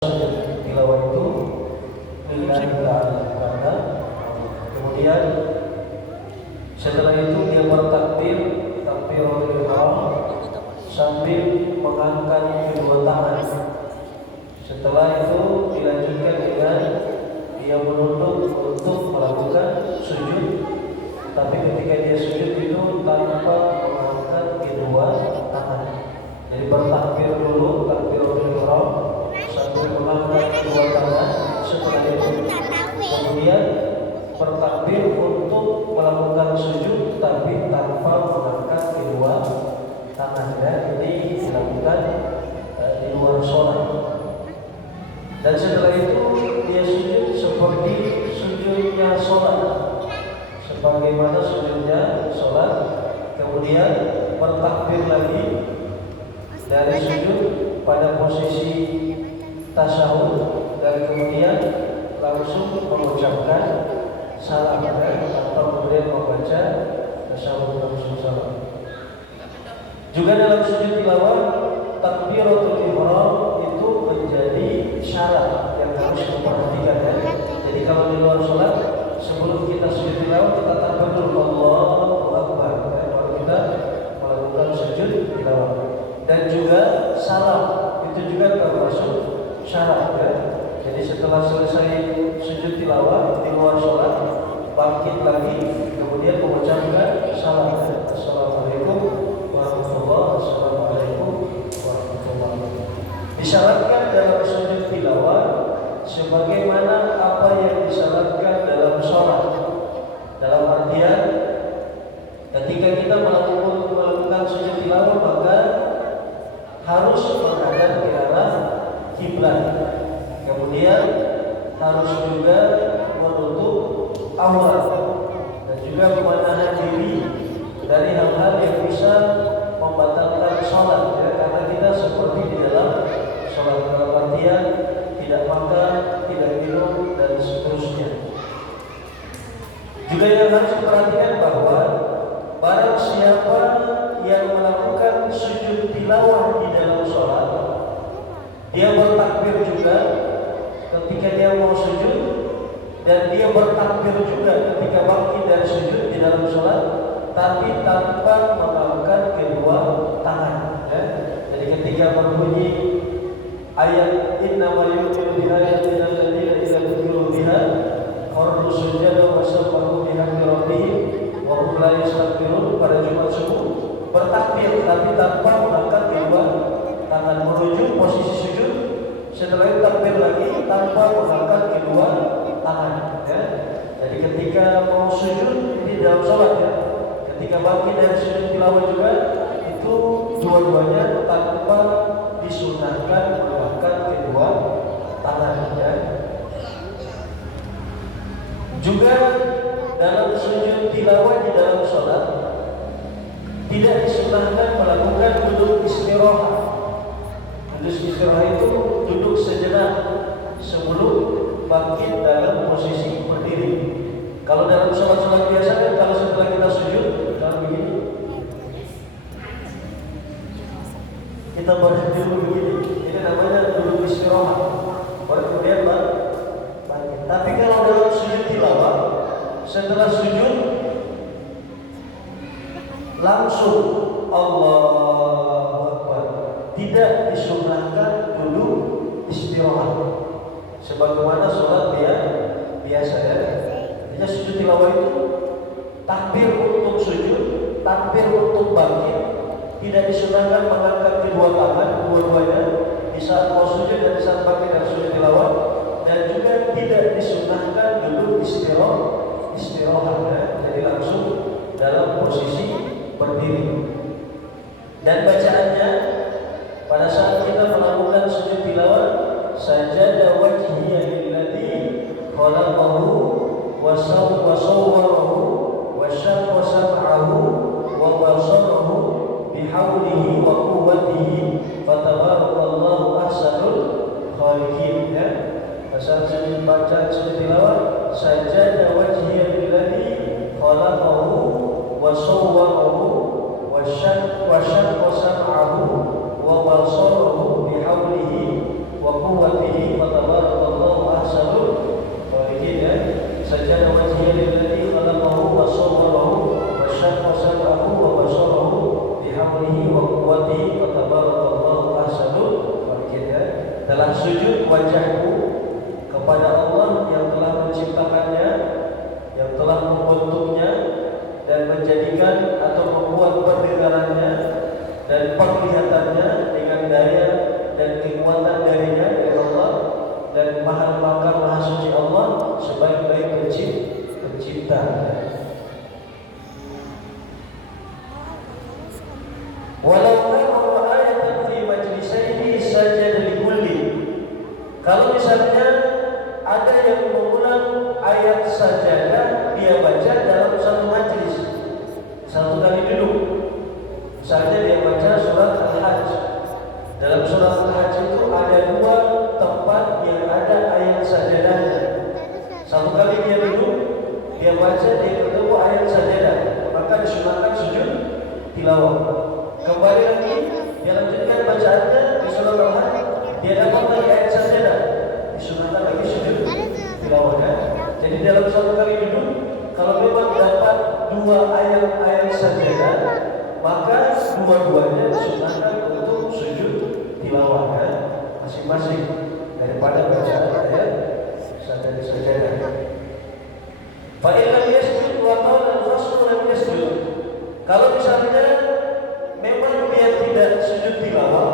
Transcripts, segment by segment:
tilawah itu lillahi ta'ala. Kemudian setelah itu dia bertakbir, takbiratul ihram sambil mengangkat kedua tangan. Setelah itu dilanjutkan dengan dia menunduk untuk melakukan sujud. Tapi ketika dia sujud itu tanpa mengangkat kedua tangan. Jadi bertakbir dulu, takbiratul ihram sambil mengangkat kedua tangan. Setelah itu kemudian bertakbir untuk melakukan sujud tapi tanpa mengangkat kedua tangan. Ini dilakukan di luar sholat. Dan setelah itu dia sujud seperti sujudnya sholat, sebagaimana sujudnya sholat. Kemudian bertakbir lagi dari sujud pada posisi tasyahud dan kemudian langsung mengucapkan salam atau kemudian membaca tasyahud langsung salam. Juga dalam sujud tilawah takbiratul ihram itu menjadi syarat yang harus diperhatikan ya. Jadi kalau di luar sholat sebelum kita sujud tilawah kita takbir dulu Allahu Akbar baru kita melakukan sujud tilawah. Dan juga salam itu juga termasuk syarat ya. Jadi setelah selesai sujud tilawah di luar sholat bangkit lagi kemudian mengucapkan salam. Assalamualaikum warahmatullahi wabarakatuh. Disyaratkan dalam sujud tilawah sebagaimana apa yang disyaratkan dalam sholat. Dalam artian ketika kita melakukan sujud tilawah maka harus menghadap ke arah kiblat. Kemudian harus juga menutup aurat dan juga menahan diri dari hal-hal yang bisa membatalkan sholat ya, karena kita seperti di dalam sholat. Dalam artian tidak makan, tidak minum dan seterusnya. Juga yang harus diperhatikan bahwa barang siapa yang melakukan sujud tilawah di dalam sholat, dia bertakbir juga ketika dia mau sujud dan dia bertakbir juga ketika bangkit dari sujud di dalam sholat, tapi tanpa mengangkat kedua tangan ya. Jadi ketika berbunyi ayat innama yu'minu bihayatina alladziina idza dzukiru biha kharru sujada wa sabbahu bihamdi rabbihim wa hum la yastakbirun pada Jumat subuh bertakbir tapi tanpa mengangkat kedua tangan menuju posisi sujud. Setelah itu takbir lagi tanpa mengangkat kedua tangan ya. Jadi ketika mau sujud di dalam sholat ya, ketika bangkit dari sujud tilawah juga itu dua-duanya tanpa disunahkan mengangkat kedua tangan ya. Juga dalam sujud tilawah di dalam sholat tidak disunahkan melakukan duduk istirahat. Duduk istirahat itu duduk sejenak sebelum bangkit dalam posisi berdiri. Kalau dalam sholat-sholat biasa kan kalau setelah kita sujud kalau begini kita berdiri dulu begini, ini namanya duduk istirahat. Baru kemudian bangkit. Tapi kalau dalam sujud tilawah setelah sujud langsung Allahu Akbar, tidak disunahkan duduk istirahat sebagaimana sholat biasa ya. Jadi sujud tilawah itu takbir untuk sujud, takbir untuk bangkit, tidak disunahkan mengangkat kedua tangan dua-duanya di saat mau sujud dan di saat bangkit dari sujud tilawah, dan juga tidak disunahkan duduk istirahat ya. Jadi langsung dalam posisi berdiri. Dan bacaannya pada saat kita melakukan sujud tilawah sajada wajhiya lilladzi khalaqahu wa sawwarahu wa syaqqa sam'ahu wa basarahu bihaulihi wa quwwatihi fatabarakallahu ahsanul khaliqin ya. Saat sujud bacaan sujud tilawah sajada wajhiya lilladzi khalaqahu wa sawwarahu wa syaqqa sam'ahu wa basarahu bihaulihi wa quwwatihi sujud wajahmu kepada Allah yang telah menciptakannya, yang telah membentuknya dan menjadikan atau membuat pendengarannya dan penglihatannya dengan daya dan kekuatan darinya dari Allah, dan maha suci Allah sebagai pencipta. Walau kana ayatan fi majlisaini sajada likulli. Kalau misalnya ada yang mengulang ayat sajadah dia baca dalam satu majlis, satu kali duduk. Misalnya dia baca surat Al-Hajj. Dalam surat Al-Hajj itu ada dua tempat yang ada ayat sajadahnya. Satu kali dia duduk, dia baca, dia ketemu ayat sajadah, maka disunahkan sujud tilawah. Kembali lagi, dia lanjutkan bacaannya di surat Al-Hajj, dia dapat lagi ayat sajadah, disunahkan lagi sujud tilawah. Jadi dalam satu kali duduk, kalau memang dapat dua ayat sajadah, maka dua-duanya disunahkan untuk sujud tilawah masing-masing daripada bacaan ayat sajadah. Fa in lam yasjud wa qala al-fasl lam yasjud. Kalau misalnya memang dia tidak sujud tilawah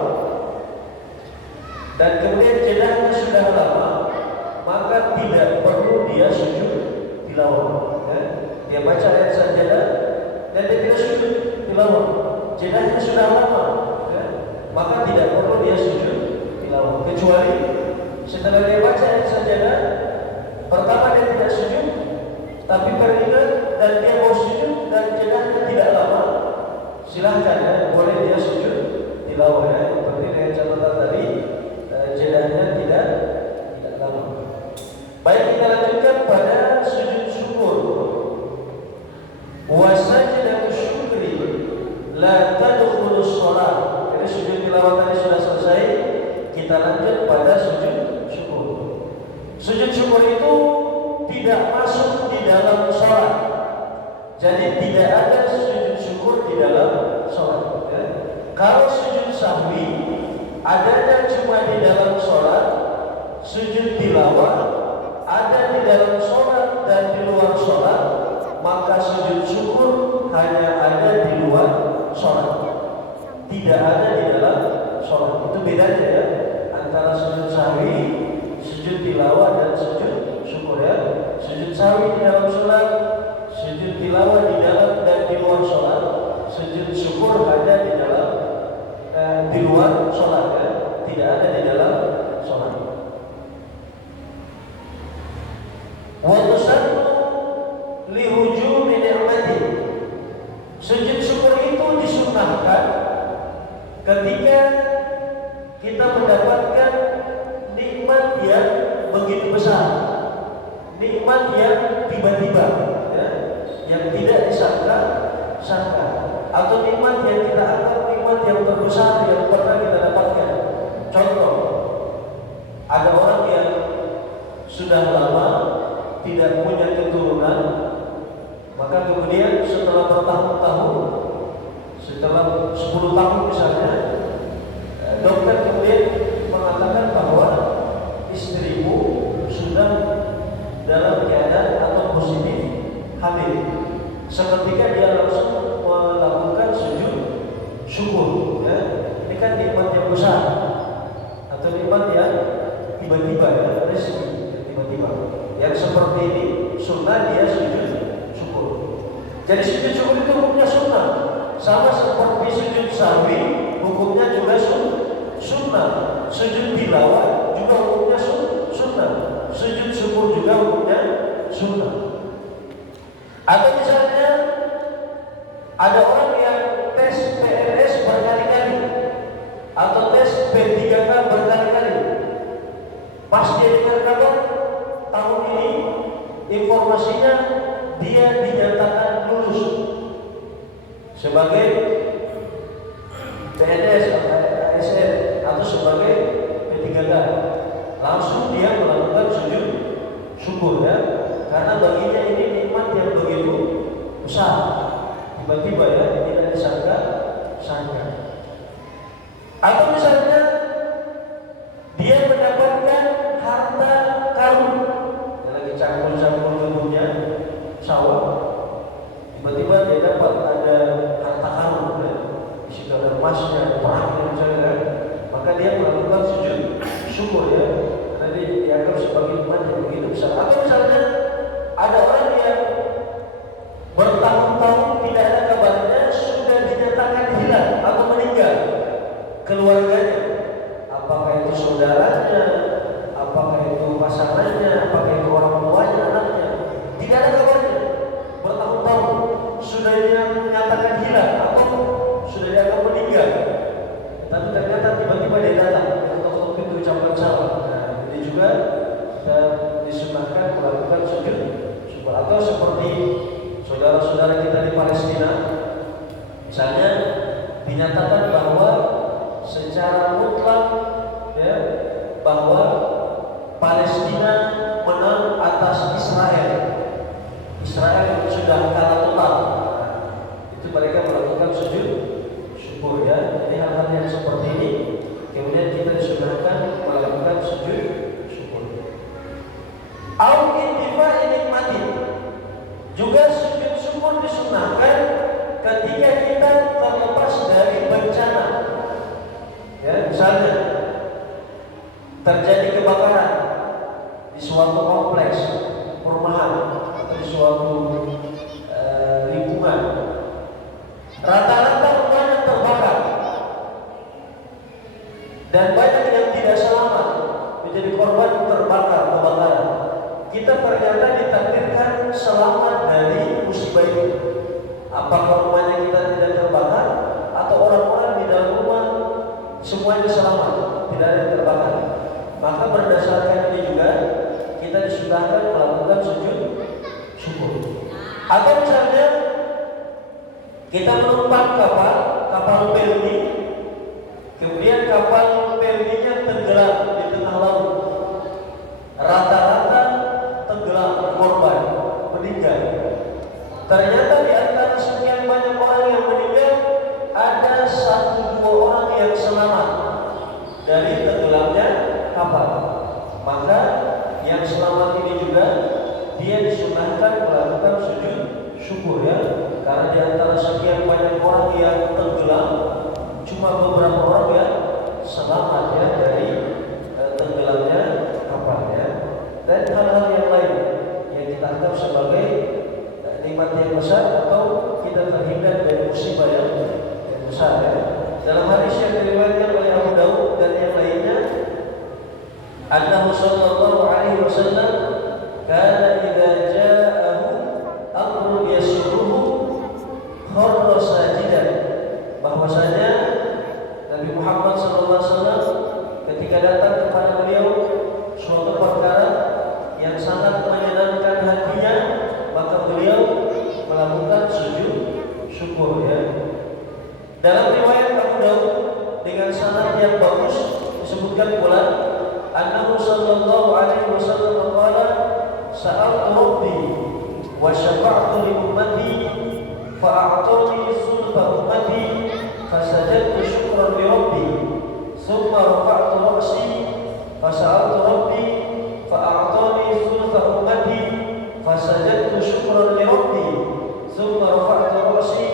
dan kemudian jedahnya sudah lama, maka tidak perlu dia sujud tilawah. Dia baca ayat sajadah dan dia tidak sujud tilawah, jedahnya sudah lama, maka tidak perlu dia sujud tilawah. Kecuali setelah dia baca ayat sajadah, pertama dia tidak sujud, tapi teringat dan dia mau sujud dan jedahnya tidak lama, silahkan boleh dia sujud tilawah. Seperti dengan catatan tadi, jedahnya tidak lama. Baik, kita lanjutkan pada sujud syukur. Wa sajdatu syukri la tadkhulu shalah. Jadi sujud tilawah tadi sudah selesai, kita lanjut pada sujud syukur. Sujud syukur itu tidak masuk di dalam sholat. Jadi tidak ada sujud syukur di dalam sholat. Kalau sujud sahwi adanya cuma di dalam sholat, sujud tilawah ada di dalam sholat dan di luar sholat, maka sujud syukur hanya ada di luar sholat, tidak ada di dalam sholat. Itu bedanya antara sujud sahwi, sujud tilawah dan sujud syukur. Sujud sahwi di dalam sholat, sujud tilawah di dalam dan di luar sholat, sujud syukur ada di dalam di luar sholat, tidak ada di dalam sholat. Wa tusannu li hujumi ni'mati. Sujud syukur itu disunnahkan ketika kita mendapatkan nikmat yang begitu besar, nikmat yang tiba-tiba, yang tidak disangka-sangka, atau nikmat yang kita anggap nikmat yang terbesar yang pernah kita dapatkan. Contoh, ada orang yang sudah lama tidak punya keturunan, maka kemudian setelah bertahun-tahun, setelah 10 tahun misalnya, dokter kemudian mengatakan bahwa istrimu sudah dalam keadaan atau positif hamil. Seketika dia langsung melakukan sujud syukur. Ini kan nikmat yang besar atau nikmat yang tiba-tiba, rezeki yang tiba-tiba. Yang seperti ini sunnah dia sujud syukur. Jadi sujud syukur itu hukumnya sunnah, sama seperti sujud sahwi hukumnya juga sunnah. Sujud tilawah juga hukumnya sunnah. Sujud syukur juga hukumnya sunnah. Atau misalnya ada orang yang tes PNS berkali-kali atau tes P3K berkali-kali, pas dia dengar kabar tahun ini informasinya dia dinyatakan lulus sebagai PNS atau ASN atau sebagai P3K, langsung dia melakukan sujud syukur, karena baginya ini nikmat yang begitu besar, tiba-tiba tidak disangka-sangka. Atau misalnya dia mendapat campur kebunnya sawah, tiba-tiba dia dapat ada harta karun, di situ ada emasnya, perangnya misalnya, maka dia melakukan sujud syukur ya, karena dia dianggap sebagai iman yang begitu besar. Atau misalnya ada orang yang bertahun-tahun tidak ada kabarnya, sudah dinyatakan hilang atau meninggal keluarganya, apakah itu saudaranya, apakah itu pasangannya, apakah itu orang tuanya, anaknya, tidak ada kabarnya bertahun-tahun, sudah dinyatakan hilang atau sudah dianggap meninggal, tapi ternyata tiba-tiba dia datang ketok-ketok pintu ucapan salam. Nah, ini juga kita disunahkan melakukan sujud syukur. Atau seperti saudara-saudara kita di Palestina, misalnya dinyatakan bahwa secara mutlak ya, bahwa Palestina menang atas Israel. Israel sudah kalah total. Itu mereka melakukan sujud syukur ya. Jadi hal-hal yang seperti ini kemudian kita disunahkan melakukan sujud syukur. Au intifa'i nikmati. Juga sujud syukur disunahkan ketika kita terlepas dari bencana. Ya, misalnya terjadi kebakaran di suatu kompleks perumahan atau di suatu lingkungan, rata-rata rumahnya terbakar dan banyak yang tidak selamat menjadi korban terbakar kebakaran. Kita ternyata ditakdirkan selamat dari musibah itu. Apakah rumahnya kita tidak terbakar atau orang-orang di dalam rumah semuanya selamat, tidak ada yang terbakar, maka berdasarkan ini juga kita disunahkan melakukan sujud syukur. Atau misalnya kita menumpang kapal pelni, kemudian kapal pelninya tenggelam di tengah laut, rata-rata tenggelam, korban meninggal. Ternyata di antara sekian banyak orang yang meninggal ada 1-2 orang yang selamat dari tenggelamnya kapal. Maka yang selamat ini juga dia disunahkan melakukan sujud syukur ya, karena di antara sekian banyak orang yang tenggelam cuma beberapa orang yang selamat ya dari tenggelamnya kapal ya. Dan hal-hal yang lain yang kita anggap sebagai nikmat yang besar atau kita terhindar dari musibah yang besar ya. Dalam hadis yang diriwayatkan oleh Abu Daud dan yang lainnya, annahu sallallahu alaihi wasallam kana idza ja'ahu amrun yasurruhu kharra sajidan, bahwasanya Nabi Muhammad sallallahu alaihi wasallam ketika datang kepada beliau suatu perkara yang sangat menyenangkan hatinya, maka beliau melakukan sujud syukur ya. Dalam riwayat Abu Daud dengan sanad yang bagus disebutkan pula annahu sallallahu alaihi wasallam qala sa'altu rabbi wa syafa'tu li ummati fa a'tani sulba ummati fasajadtu syukran li rabbi thumma rafa'tu ra'si fa sa'altu rabbi fa a'tani sulba ummati fasajadtu syukran li rabbi thumma rafa'tu ra'si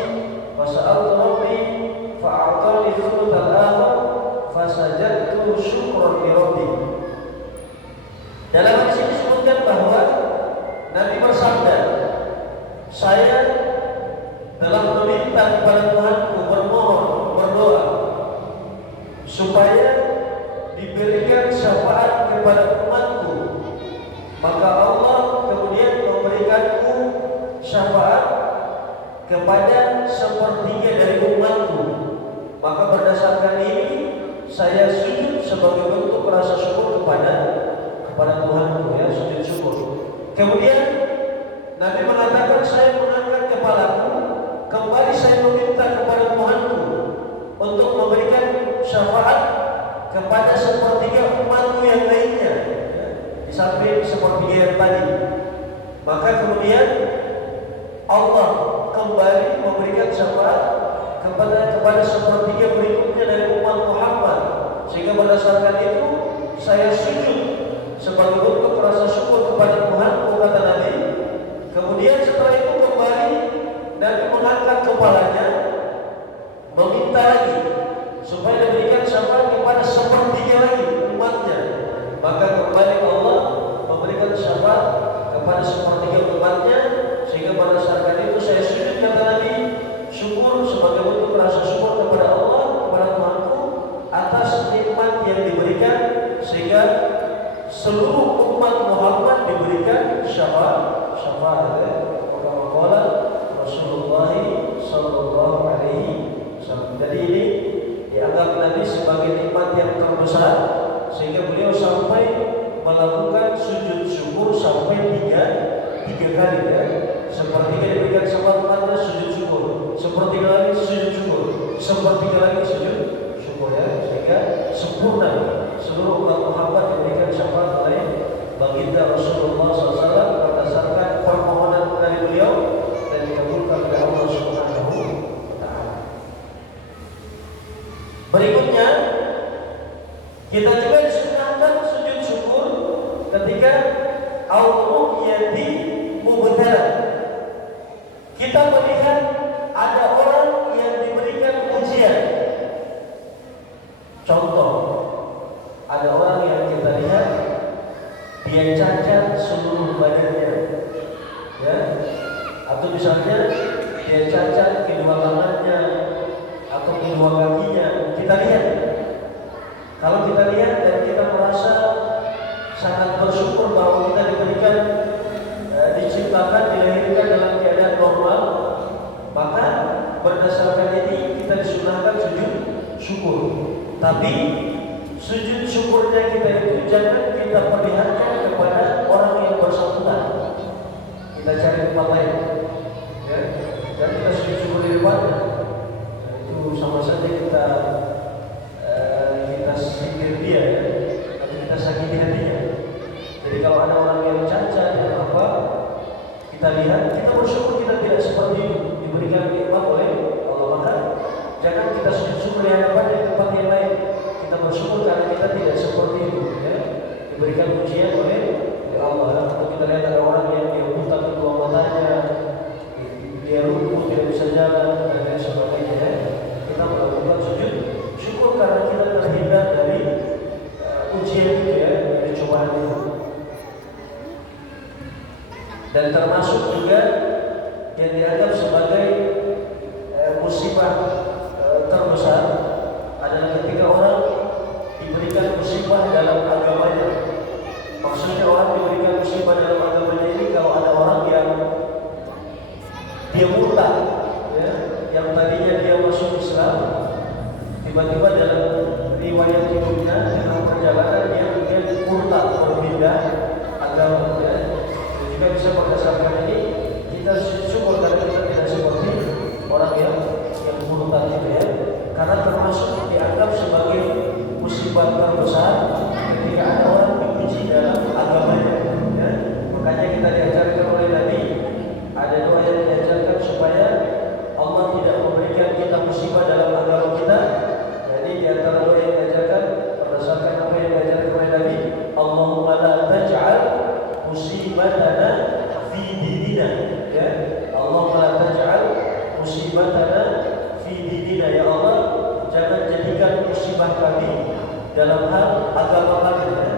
fa sa'altu rabbi fa a'tani sulba al-akhar fasajadtu syukran li rabbi. Dalam hadis ini disebutkan bahwa Nabi bersabda, saya telah meminta kepada Tuhanku, bermohon, berdoa supaya diberikan syafaat kepada umatku, maka Allah kemudian memberikanku syafaat kepada sepertiga dari umatku. Maka berdasarkan ini saya sujud sebagai bentuk rasa syukur kepada Tuhanku ya, sujud syukur. Kemudian Nabi mengatakan, saya mengangkat kepalaku, kembali saya meminta kepada Tuhanku untuk memberikan syafaat kepada sepertiga umatku yang lainnya ya, di samping sepertiga yang tadi. Maka kemudian Allah kembali memberikan syafaat kepada sepertiga berikutnya dari umat Muhammad, sehingga berdasarkan itu saya sujud sebagai bentuk rasa syukur kepada Tuhan. Kata Nabi seluruh umat Muhammad diberikan syafaat ya. Qala Rasulullah sallallahu alaihi wasallam. Jadi ini dianggap Nabi sebagai nikmat yang terbesar sehingga beliau sampai melakukan sujud syukur sampai tiga kali ya. Sepertiga diberikan syafaat sujud syukur, sepertiga lagi sujud syukur, sepertiga lagi sujud syukur ya. Sehingga sempurna seluruh umat Muhammad diberikan syafaat oleh baginda Rasulullah SAW berdasarkan permohonan dari beliau dan dikabulkan oleh Allah Subhanahu wa taala. Berikutnya kita juga disunahkan sujud syukur ketika al-ru'yati mubtalah. Kita melihat ada orang yang diberikan ujian. Contoh, ada orang yang kita lihat dia cacat seluruh badannya, ya, atau misalnya dia cacat kedua tangannya atau kedua kakinya. Kita lihat. Kalau kita lihat dan kita merasa sangat bersyukur bahwa kita diberikan, diciptakan, dilahirkan dalam keadaan normal, maka berdasarkan ini kita disunahkan sujud syukur. Tapi sujud syukurnya kita itu jangan kita perlihatkan kepada orang yang bersangkutan. Kita cari tempat lain, ya. Dan kita sujud syukur di depannya. Itu sama saja kita sindir dia ya, atau kita sakiti hatinya. Jadi kalau ada orang yang cacat dan apa, kita lihat, kita bersyukur kita tidak seperti itu, diberikan nikmat oleh Allah. Maka jangan kita sujud syukur di hadapan di tempat yang lain. Kita bersyukur karena kita tidak seperti itu ya, diberikan ujian oleh Allah. Atau kita lihat ada orang yang dia buta kedua matanya, dia lumpuh, tidak bisa jalan dan lain sebagainya ya. Kita melakukan sujud syukur karena kita terhindar dari ujian itu ya, dari cobaan itu. Dan termasuk juga yang dianggap sebagai musibah terbesar adalah ketika orang diberikan musibah dalam agamanya. Maksudnya orang diberikan musibah dalam agamanya ini kalau ada orang yang dia murtad ya, yang tadinya dia masuk Islam, tiba-tiba dalam riwayat hidupnya dalam perjalanan dia murtad, berpindah agama ya. Juga bisa berdasarkan ini kita syukur karena kita tidak seperti orang yang murtad itu ya. Karena termasuk dianggap sebagai musibah terbesar ketika ada orang diuji dalam agamanya ya. Makanya kita diajarkan oleh Nabi, ada doa yang diajarkan supaya Allah tidak memberikan kita musibah dalam agama kita. Jadi di antara doa yang diajarkan berdasarkan apa yang diajarkan oleh Nabi, Allahumma la taj'al musibatana fi dinina ya. Allahumma la taj'al musibatana fi dinina, ya Allah jangan jadikan musibah kami dalam hal agama kami ya.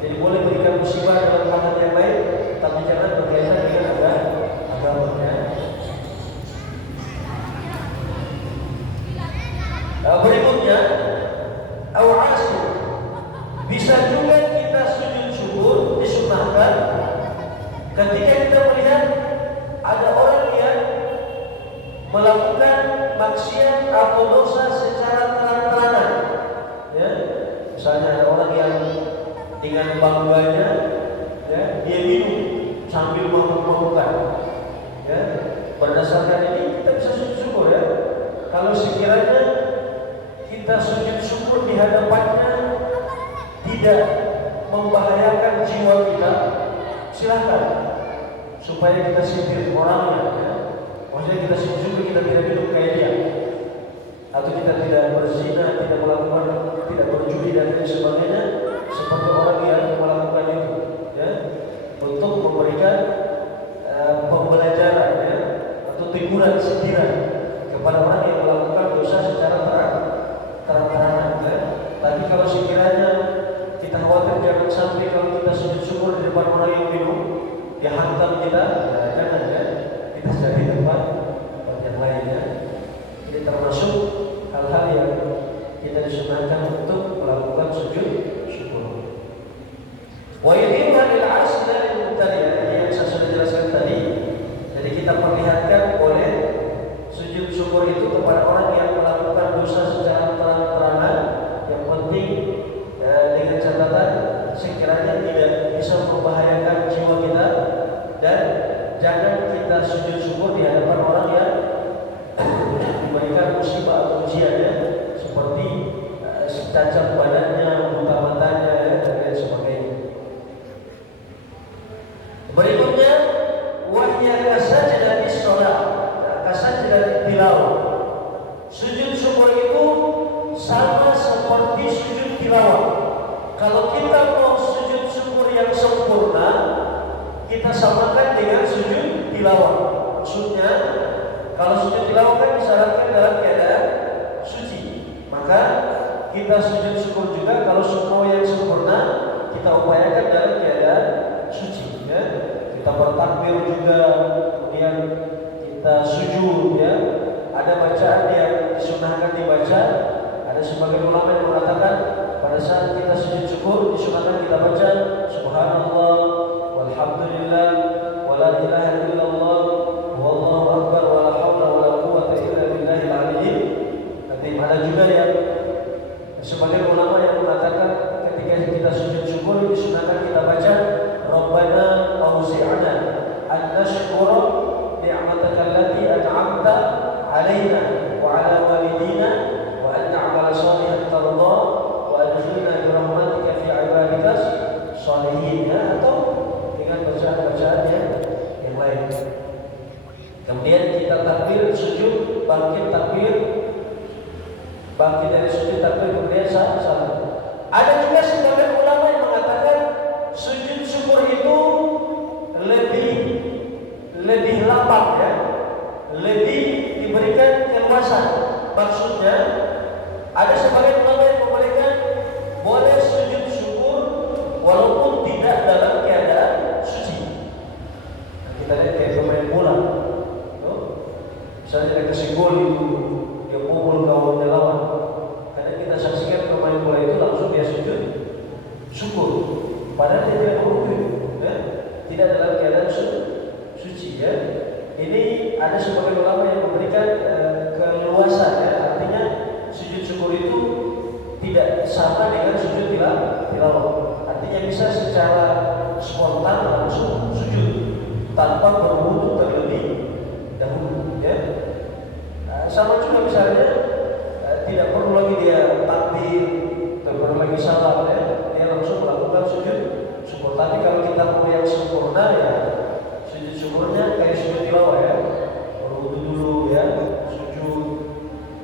Jadi boleh berikan musibah dalam hal yang lain, tapi jangan berkaitan dengan agamanya. Berikutnya, al-asr. Bisa juga kita sujud syukur, disunahkan ketika kita melihat ada orang yang melakukan maksiat atau dosa secara terang-terangan. Ya, misalnya ada orang yang dengan bangganya, ya, dia minum sambil mabuk-mabukan. Ya, berdasarkan ini kita bisa sujud syukur ya. Kalau sekiranya kita sujud syukur di hadapannya tidak membahayakan jiwa kita, silakan supaya kita sindir orangnya ya. Maksudnya kita sujud syukur kita tidak minum kayak dia, atau kita tidak berzina, tidak melakukan, tidak berjudi dan lain sebagainya seperti orang yang melakukan itu ya, untuk memberikan pembelajaran ya, atau teguran sindiran kepada orang yang melakukan dosa secara terang-terangan ya. Tapi kalau sekiranya kita khawatir jangan sampai kalau kita sujud syukur di depan orang yang minum dia hantam kita, ya jangan ya, kita cari tempat yang lainnya. Ini termasuk hal-hal yang kita disunahkan untuk melakukan sujud syukur. Wa ujian ya, seperti cacat badannya, buta matanya ya, dan lain sebagainya. Berikutnya wahya kasajdah sholat, kasajdah tilawah. Sujud syukur itu sama seperti sujud tilawah. Kalau kita mau sujud syukur yang sempurna, kita samakan dengan sujud tilawah. Maksudnya, kalau sujud tilawah kan disyaratkan dalam keadaan suci, maka kita sujud syukur juga kalau semua yang sempurna kita upayakan dalam keadaan suci. Ya. Kita bertakbir juga, kemudian kita sujud. Ya. Ada bacaan yang disunahkan dibaca. Ada sebagian ulama yang mengatakan pada saat kita sujud syukur disunahkan kita baca Subhanallah, walhamdulillah, wala ilaha illallah, wallahu akbar, wala haula wala quwwata illa billahil aliyyil azim. Ada juga yang sebagian ulama yang mengatakan ketika kita sujud syukur disunahkan kita baca Rabbana auzi'na an nashkura ni'mataka allati an'amta 'alaina wa 'ala walidina wa an na'mala shalihan tardah wa adkhilna bi rahmatika fi 'ibadika shalihin, atau dengan bacaan-bacaan yang lain. Kemudian kita takbir sujud, bangkit takbir, bangkit dari sujud takbir, kemudian salam. Ada juga sebagian ulama yang mengatakan sujud syukur itu lebih lapang ya, lebih diberikan keluasan. Maksudnya ada sebagian ulama yang membolehkan boleh sujud syukur walaupun tidak dalam keadaan suci. Kita lihat kayak pemain bola, misalnya dia kasih gol itu, dia pukul kawannya lawan. Kadang kita saksikan pemain bola itu langsung dia sujud syukur, padahal dia tidak berwudu, ya? Tidak dalam keadaan suci. Ya. Ini ada sebagian ulama yang memberikan keluasan, ya? Artinya sujud syukur itu tidak sama dengan sujud tilawah. Artinya bisa secara spontan langsung sujud tanpa berwudu terlebih dahulu. Ya. Sama juga misalnya tidak perlu lagi dia takbir, tidak perlu lagi salam, ya. Dia langsung melakukan sujud syukur. Tapi kalau kita mau yang sempurna ya sujud syukurnya kayak sujud tilawah ya, berwudu dulu ya, sujud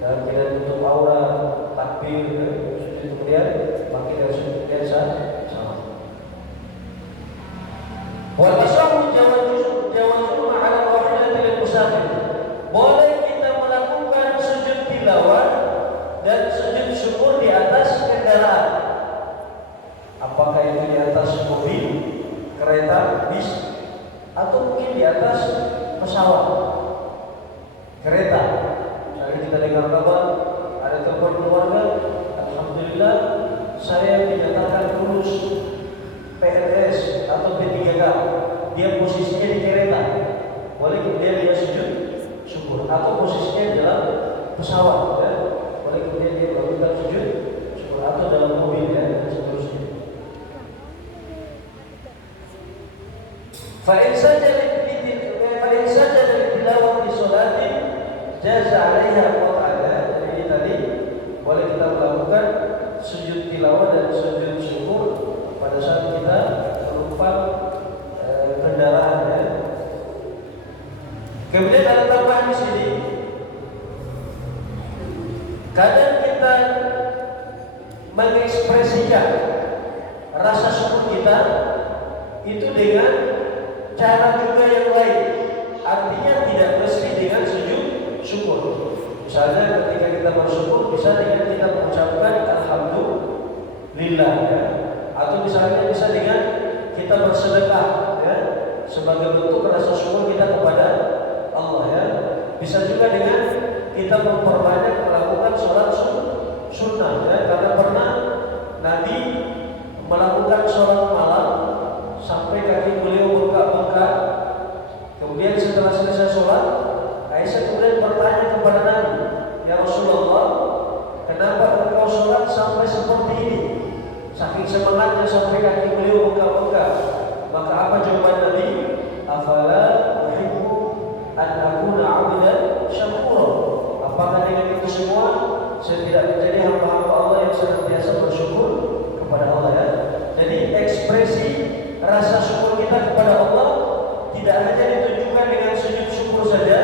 dalam keadaan tutup aurat, takbir, ya. Sujud kemudian bangkit dari sujud kemudian salam. Wal tasawwuf jawazun ma'al wahidati lil musafir. Boleh kita melakukan sujud tilawah dan sujud syukur di atas kendaraan. Apakah itu di atas mobil, kereta, bis, atau mungkin di atas pesawat, kereta. Misalnya kita dengar kabar ada telepon keluarga, alhamdulillah saya dinyatakan lulus PNS atau P3K. Dia posisinya di kereta, boleh kemudian dia sujud syukur, atau posisinya dalam pesawat, ya. Boleh kemudian dia melakukan sujud syukur, atau dalam mobil, ya, dan seterusnya. Fa'in sajada tilawah di sholatin jaza 'alaiha qat'an. Jadi tadi boleh kita melakukan sujud tilawah dan sujud syukur pada saat kita menumpang kendaraan, ya. Kemudian ada tambahan di sini. Kadang kita mengekspresikan rasa syukur kita itu dengan cara juga yang lain. Artinya tidak mesti dengan sujud syukur. Misalnya ketika kita bersyukur bisa dengan kita mengucapkan alhamdulillah, ya. Atau misalnya bisa dengan kita bersedekah, ya, sebagai bentuk rasa syukur kita kepada Allah, ya. Bisa juga dengan kita memperbanyak melakukan sholat sunnah, ya. Karena pernah Nabi melakukan sholat malam sampai kaki beliau bengkak-bengkak. Kemudian setelah selesai sholat, Aisyah kemudian bertanya kepada Nabi, ya Rasulullah, kenapa engkau sholat sampai seperti ini? Saking semangatnya sampai kaki beliau bengkak-bengkak. Maka apa jawaban Nabi? Afala uhibbu an akuna 'abdan syakura. Apakah dengan itu semua rasa syukur kita kepada Allah tidak hanya ditunjukkan dengan sujud syukur saja,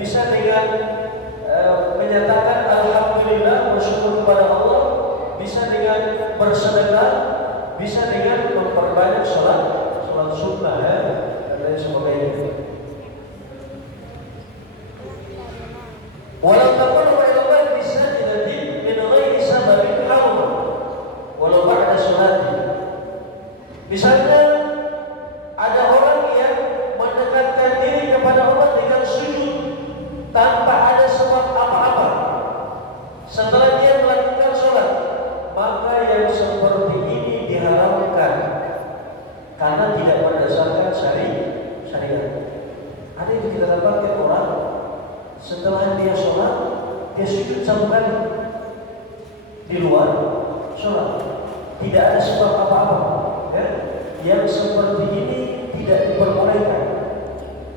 bisa dengan menyatakan alhamdulillah, bersyukur kepada Allah, bisa dengan bersedekah, bisa dengan memperbanyak sholat sunnah ya, dan lain sebagainya. Walau taqarraba ila Allah bisajdatin min ghairi sababin haram walau ba'da sholati. Misalnya ada orang yang mendekatkan diri kepada Allah dengan sujud tanpa ada sebab apa-apa setelah dia melakukan sholat, maka yang seperti ini diharamkan karena tidak berdasarkan syariat. Ada yang kita dapatkan orang setelah dia sholat, dia sujud satu kali di luar sholat, tidak ada sebab apa-apa ya? Yang seperti ini tidak diperbolehkan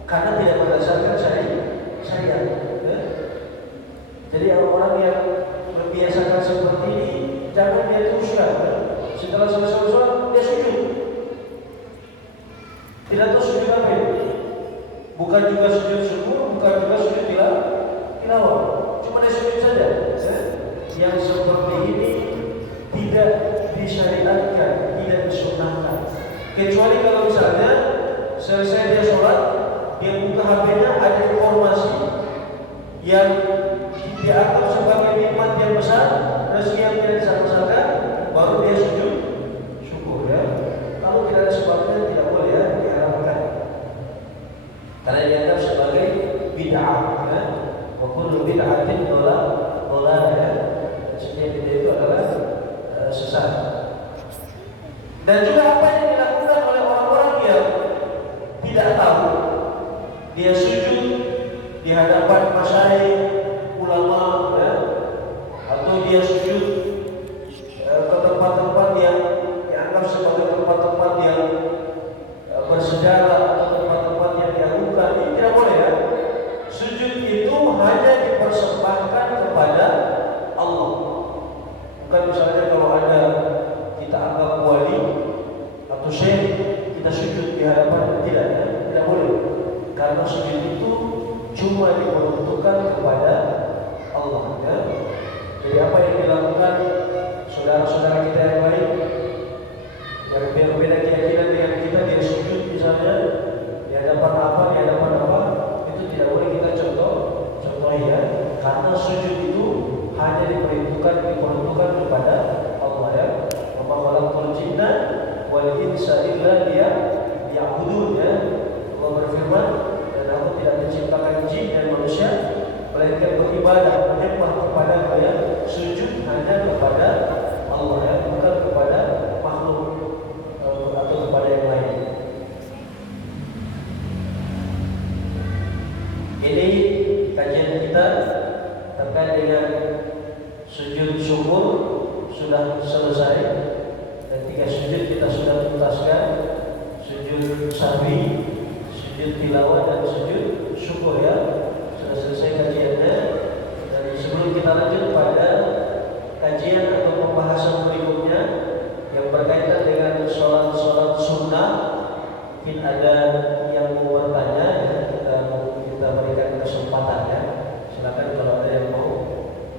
karena tidak berdasarkan syariat ya? Jadi orang yang membiasakan seperti ini, jangan dia teruskan ya? Setelah selesai sholat, dia sujud. Tidak tahu sujud apa itu. Bukan juga sujud syukur, bukan juga sujud tilawah. Cuma dia sujud saja ya? Yang seperti ini tidak disyariatkan, tidak disunnahkan. Kecuali kalau misalnya selesai dia sholat, dia buka HP-nya, ada informasi yang dianggap sebagai nikmat yang besar, rezeki yang tidak disangka-sangka, baru dia sujud syukur ya. Kalau tidak ada sebabnya, tidak boleh ya, diharapkan. Karena dianggap sebagai bid'ah ya. Wa kullu bid'atin dhalalah ya. Setiap bid'ah itu adalah sesat. Dan juga apa yang dilakukan oleh orang-orang yang tidak tahu, dia sujud di hadapan masyayikh, ulama ya, atau dia sujud ke tempat-tempat yang dianggap sebagai tempat-tempat yang bersejarah atau tempat-tempat yang diagukan, ini tidak boleh ya. Sujud itu hanya dipersembahkan kepada Allah. Bukan misalnya kalau ada kita anggap wali atau syekh, kita sujud di hadapan, tidak ya, tidak boleh. Karena sujud itu cuma diperuntukkan kepada Allah ya. Jadi apa yang dilakukan saudara-saudara kita yang lain yang berbeda keyakinan dengan kita, dia sujud misalnya di hadapan apa, itu tidak boleh kita contoh ya. Karena sujud itu hanya diperuntukkan kepada Allah ya. Wa ma khalaqtul jinna wal insa illa liya'budun ya. Allah berfirman, dan aku tidak menciptakan jin dan manusia melainkan beribadah, menyembah kepada ya, sujud hanya kepada Allah ya, bukan kepada makhluk atau kepada yang lain. Ini kajian kita terkait dengan sujud syukur sudah selesai, dan 3 sujud kita sudah tuntaskan: sujud sahwi, sujud tilawah, dan sujud syukur ya. Sudah selesai kajiannya. Dan sebelum kita lanjut pada kajian atau pembahasan berikutnya yang berkaitan dengan sholat sunnah, mungkin ada yang mau bertanya ya, kita berikan kesempatan ya. Silakan kalau ada yang mau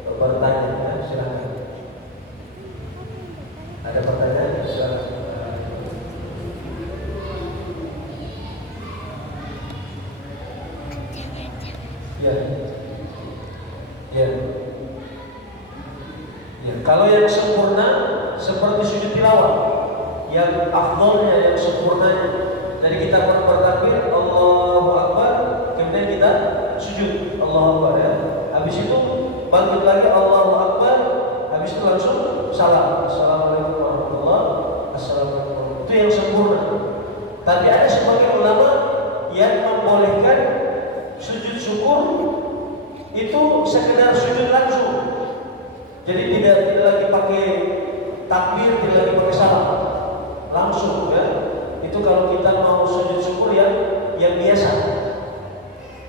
bertanya ya, silakan. Ada pertanyaan? Silakan. Ya. Ya. Ya, kalau yang sempurna seperti sujud tilawah, yang afdolnya, yang sempurnanya, dari kita bertakbir Allahu Akbar, kemudian kita sujud Allahu Akbar ya. Habis itu bangkit lagi Allahu Akbar, habis itu langsung salam, assalamualaikum warahmatullahi wabarakatuh. Itu yang sempurna. Tapi ada sebagian ulama yang membolehkan sujud syukur itu sekedar sujud langsung. Jadi tidak lagi pakai takbir, tidak lagi pakai salam, langsung ya. Itu kalau kita mau sujud syukur yang biasa.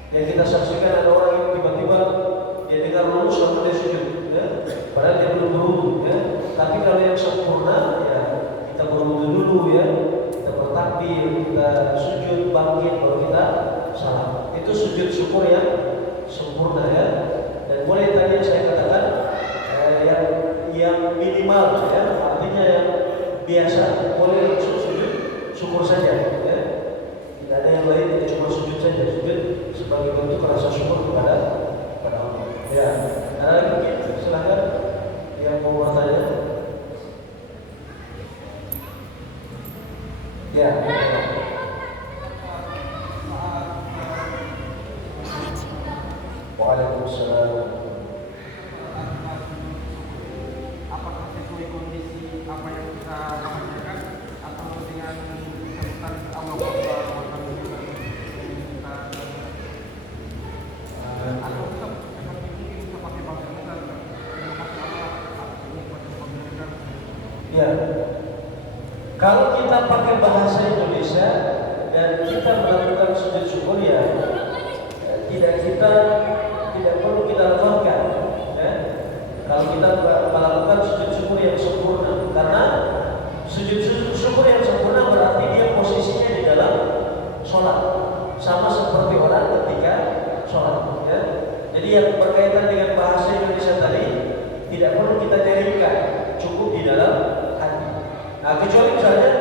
Yang kita saksikan ada orang yang tiba-tiba dia dengar lulus lalu dia sujud ya. Padahal dia belum berwudu ya. Tapi kalau yang sempurna ya, kita berwudu dulu ya, kita bertakbir, kita sujud, bangkit, baru kita salam. Itu sujud syukur yang sempurna ya. Dan boleh tadi saya katakan yang minimal ya, artinya yang biasa boleh langsung sujud syukur saja ya. Tidak ada yang lain, tidak cuma sujud saja, sujud sebagai bentuk rasa syukur kepada Allah. Ya, ada lagi mungkin silakan yang mau bertanya. Ya. Waalaikumsalam. Apakah sesuai kondisi apa yang kita lakukan atau dengan sebutan Allah atau kita bisa pakai bahasa kita Ya. Kalau kita pakai bahasa Indonesia dan kita melakukan sujud syukur ya, tidak perlu kita lafalkan ya. Kalau kita melakukan sujud syukur yang sempurna, karena sujud syukur yang sempurna berarti dia posisinya di dalam sholat, sama seperti orang ketika sholat ya. Jadi yang berkaitan dengan bahasa Indonesia tadi tidak perlu kita jaringkan, cukup di dalam hati. Nah, kecuali misalnya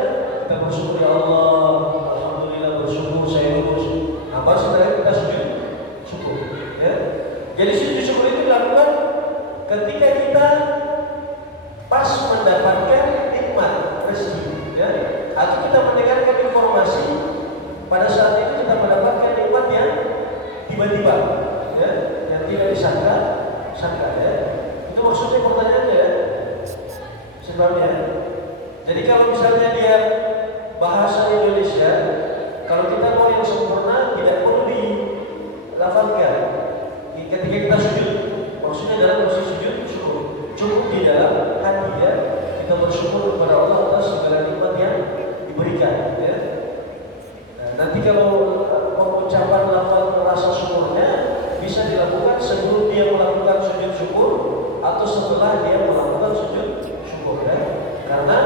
kita bersyukur ya Allah, alhamdulillah bersyukur saya lulus. Nah, baru setelah kita sujud syukur ya. Jadi sujud syukur itu dilakukan ketika kita pas mendapatkan nikmat rezeki ya, atau kita mendengarkan informasi pada saat itu kita mendapatkan nikmat yang tiba-tiba ya, yang tidak disangka ya. Itu maksudnya pertanyaannya ya, sebabnya. Jadi kalau misalnya dia bahasa Indonesia, kalau kita mau yang sempurna tidak perlu dilafalkan ketika kita sujud. Maksudnya dalam posisi sujud syukur, cukup di dalam hati ya. Kita bersyukur kepada Allah atas segala nikmat yang diberikan ya. Nah, nanti kalau pengucapan lafal rasa syukurnya bisa dilakukan sebelum dia melakukan sujud syukur atau setelah dia melakukan sujud syukur ya. Karena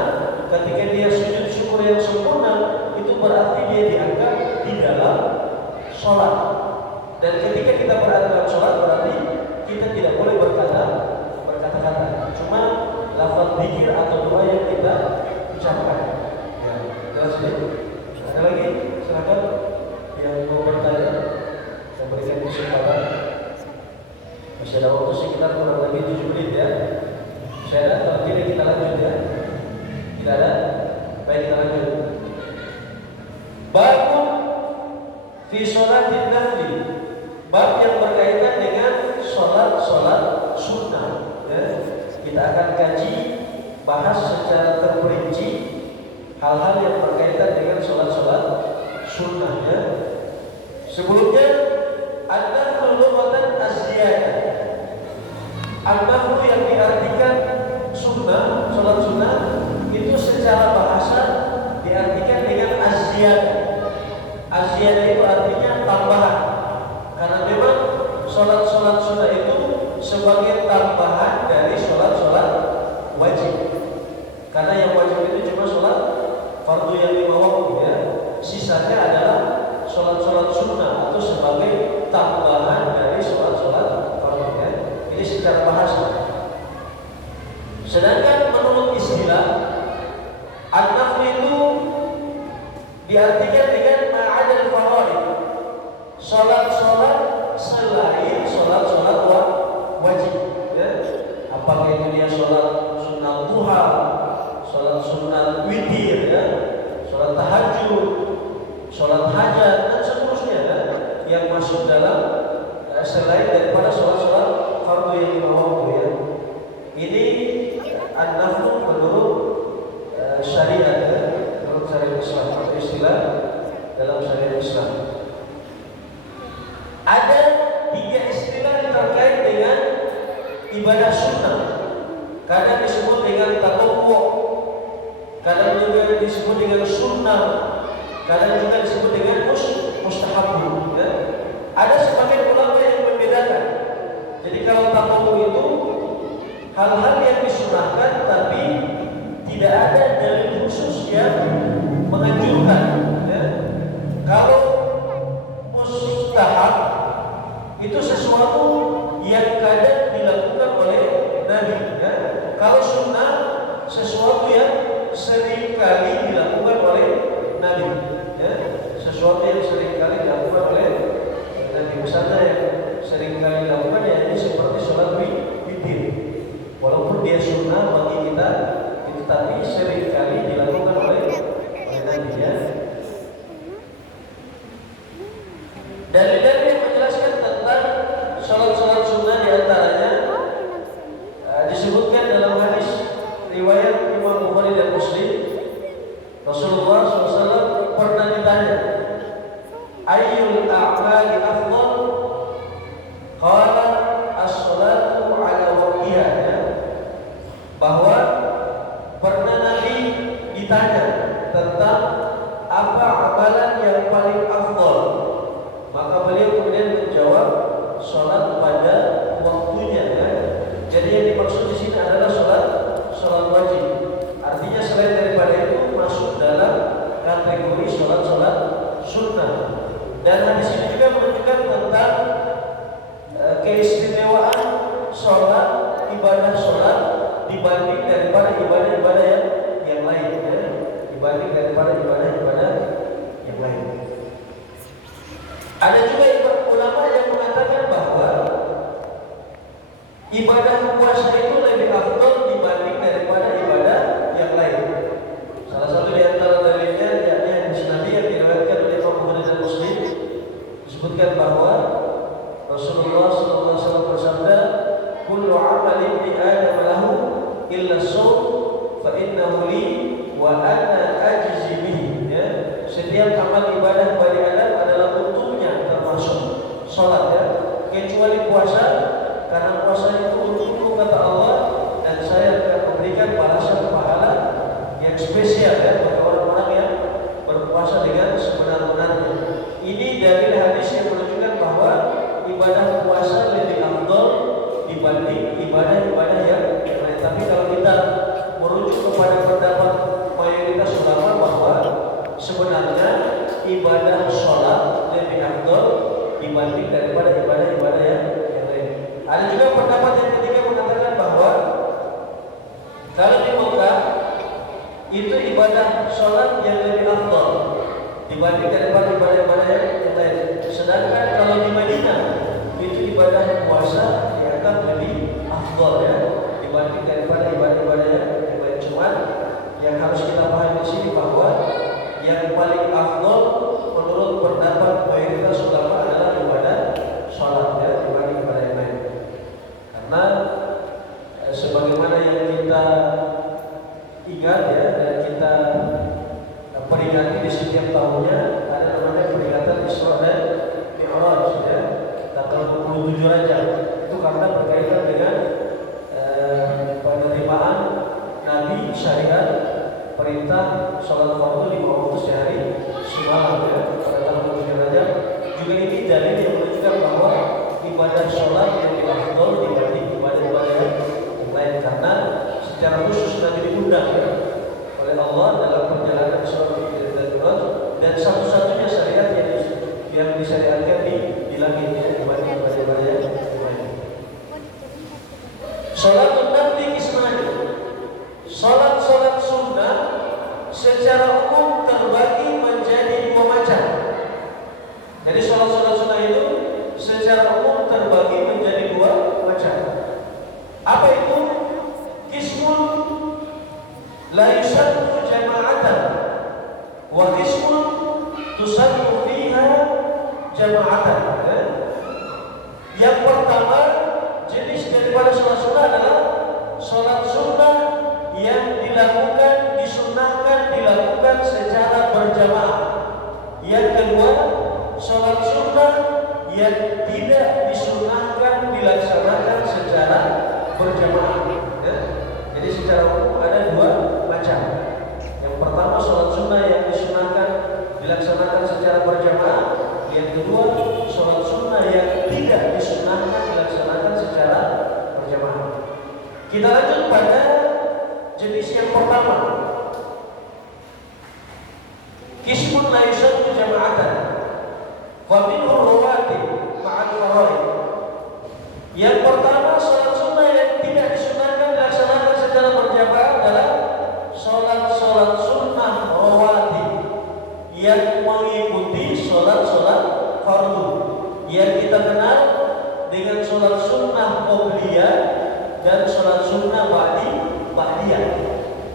ketika dia sujud syukur yang sempurna itu berarti dia dianggap di dalam sholat. Dan ketika kita berada dalam sholat berarti kita tidak boleh berkata-kata, cuma lafaz zikir atau doa yang kita ucapkan. Ya, jelas ini. Ada lagi? Silakan yang mau bertanya. Saya berikan kesempatan. Masih ada waktu sekitar kurang lebih 7 menit ya. Saya ada, kalau tidak kita lanjut ya. Tidak ada? Baik, kita lanjut. Babun fi sholatin nafli. Bab yang berkaitan dengan sholat sunnah ya. Kita akan kaji, bahas secara terperinci hal-hal yang berkaitan dengan sholat sunnah ya. Sebelumnya an-naflu lughatan az-ziyadah. An-naflu yang diartikan sunnah, sholat sunnah itu secara bahasa diartikan dengan az-ziyadah. Az-ziyadah itu artinya tambahan. Karena memang sholat sunnah itu sebagai tambahan dari sholat wajib. Karena yang wajib itu cuma sholat fardu yang 5 waktu ya. Sisanya adalah sholat sunnah atau sebagai tambahan dari sholat fardu ya. Ini secara bahasa. Sedangkan menurut istilah an-nafl itu diartikan dengan ma'adal faraid. Sholat selain sholat wajib ya. Apakah itu dia sholat sunnah duha, sholat sunnah witir ya, sholat tahajud, sholat hajat dan seterusnya ya, yang masuk dalam selain daripada sholat fardu yang 5 waktu ya. Ini an-naflu menurut syariat ya, menurut syariat Islam atau istilah dalam syariat Islam. Ada 3 istilah terkait dengan ibadah sunnah. Kadang disebut dengan tatawwu, kadang juga disebut dengan sunnah, kadang juga disebut dengan mustahab ya. Ada sebagian ulama yang membedakan. Jadi kalau tatawwu itu hal-hal yang disunahkan tapi tidak ada dalil khusus yang menganjurkan Dalil-dalil yang menjelaskan tentang sholat-sholat sunnah diantaranya disebutkan dalam hadis riwayat Imam Bukhari dan Muslim. Rasulullah SAW pernah ditanya, ayyul a'mali afdal? Qala as-salatu ala waqtiha. Bahwa pernah Nabi ditanya tentang apa amalan yang paling afdal, maka beliau kemudian menjawab sholat pada waktunya. Jadi yang dimaksud di sini adalah sholat wajib. Artinya selain daripada itu masuk dalam kategori sholat sunnah. Dan hadis ini juga menunjukkan tentang keistimewaan ibadah sholat dibanding daripada ibadah-ibadah yang lain, dibanding daripada ibadah-ibadah yang lain. Ada juga ulama yang mengatakan bahwa ibadah puasa itu lebih afdal dibanding daripada ibadah yang lain. Salah satu di antara dalilnya yakni hadis Nabi yang diriwayatkan oleh Imam Bukhari dan Muslim, disebutkan bahwa Rasulullah SAW bersabda, "Kullu 'amali ibni Adam lahu illa as-shaum fa innahu li wa ana ajzi bihi." Setiap amal ibadah bagi Adam adalah untuknya, termasuk salat, kecuali puasa, karena puasa itu untukku kata Allah, dan saya akan memberikan balasan pahala yang spesial bagi orang-orang yang berpuasa dengan sebenar-benarnya. Ini dalil hadis yang menunjukkan bahwa ibadah puasa lebih afdal dibanding ibadah-ibadah yang lain. Tapi kalau kita merujuk kepada pendapat mayoritas ulama bahwa sebenarnya ibadah sholat lebih afdal dibanding daripada ibadah-ibadah yang lain. Ada juga pendapat yang ketiga mengatakan bahwa kalau di Mekah itu ibadah sholat yang lebih afdal dibanding daripada ibadah-ibadah yang lain. Sedangkan kalau di Madinah itu ibadah puasa dianggap lebih afdal dibanding daripada ibadah-ibadah yang lain. Cuman yang harus kita pahami di sini bahwa yang paling afdal menurut pendapat mayoritas ulama adalah ibadah sholat dibanding ibadah yang lain. Karena sebagaimana yang kita ingat dan kita peringati di setiap tahunnya, ada namanya peringatan Isra dan Mi'raj tanggal 27 Rajab. Itu karena berkaitan dengan penerimaan Nabi syariat perintah sholat fardu 5 waktu sehari semalam pada tanggal 27 Rajab. Juga ini dalil yang menunjukkan bahwa ibadah sholat yang afdal dibanding ibadah-ibadah yang lain, karena secara khusus Nabi diundang oleh Allah dalam perjalanan sholat dan Mi'raj, dan satu-satunya syariat yang disyariatkan di langit dibanding ibadah-ibadah yang lain. Sholatun nabi kismani. Sholat sunnah secara umum terbagi menjadi 2 macam. Jadi sholat sunnah itu secara umum terbagi menjadi 2 macam. Apa itu? Qismun la yusallu jama'atan wa qismun tusallu fiha jama'atan. Yang pertama, jenis daripada sholat sunnah adalah sholat sunnah yang disunnahkan dilakukan secara berjamaah. Yang kedua, sholat sunnah yang tidak disunnahkan dilaksanakan secara berjamaah. Jadi secara umum ada 2 macam. Yang pertama, sholat sunnah yang disunnahkan dilaksanakan secara berjamaah. Yang kedua, sholat sunnah yang tidak disunnahkan dilaksanakan secara berjamaah. Kita lanjut pada jenis yang pertama, qismun la yusallu jama'atan wa minhu rawatib ma'al faraid. Yang pertama, sholat sunnah yang tidak disunnahkan dilaksanakan secara berjamaah adalah sholat sunnah rawatib yang mengikuti sholat fardu, yang kita kenal dengan sholat sunnah qobliyah dan sholat sunnah ba'diyah.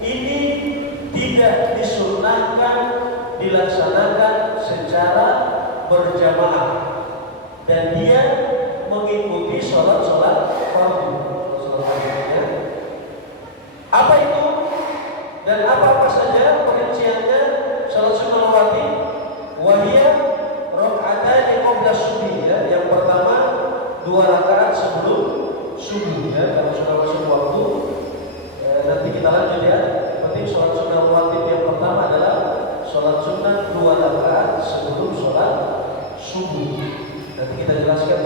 Ini tidak disunnahkan dilaksanakan secara berjamaah. dan dia mengikuti sholat fardu. Ya. Apa itu dan apa saja perinciannya sholat sunnah wati? Wahia rakaatani qabla subuh, ya. Yang pertama 2 rakaat sebelum subuh, ya. Kalau sudah masuk waktu, nanti kita lanjut, ya. Penting sholat sunnah wati yang pertama adalah sholat sunnah 2 rakaat sebelum sholat subuh. Nanti kita jelaskan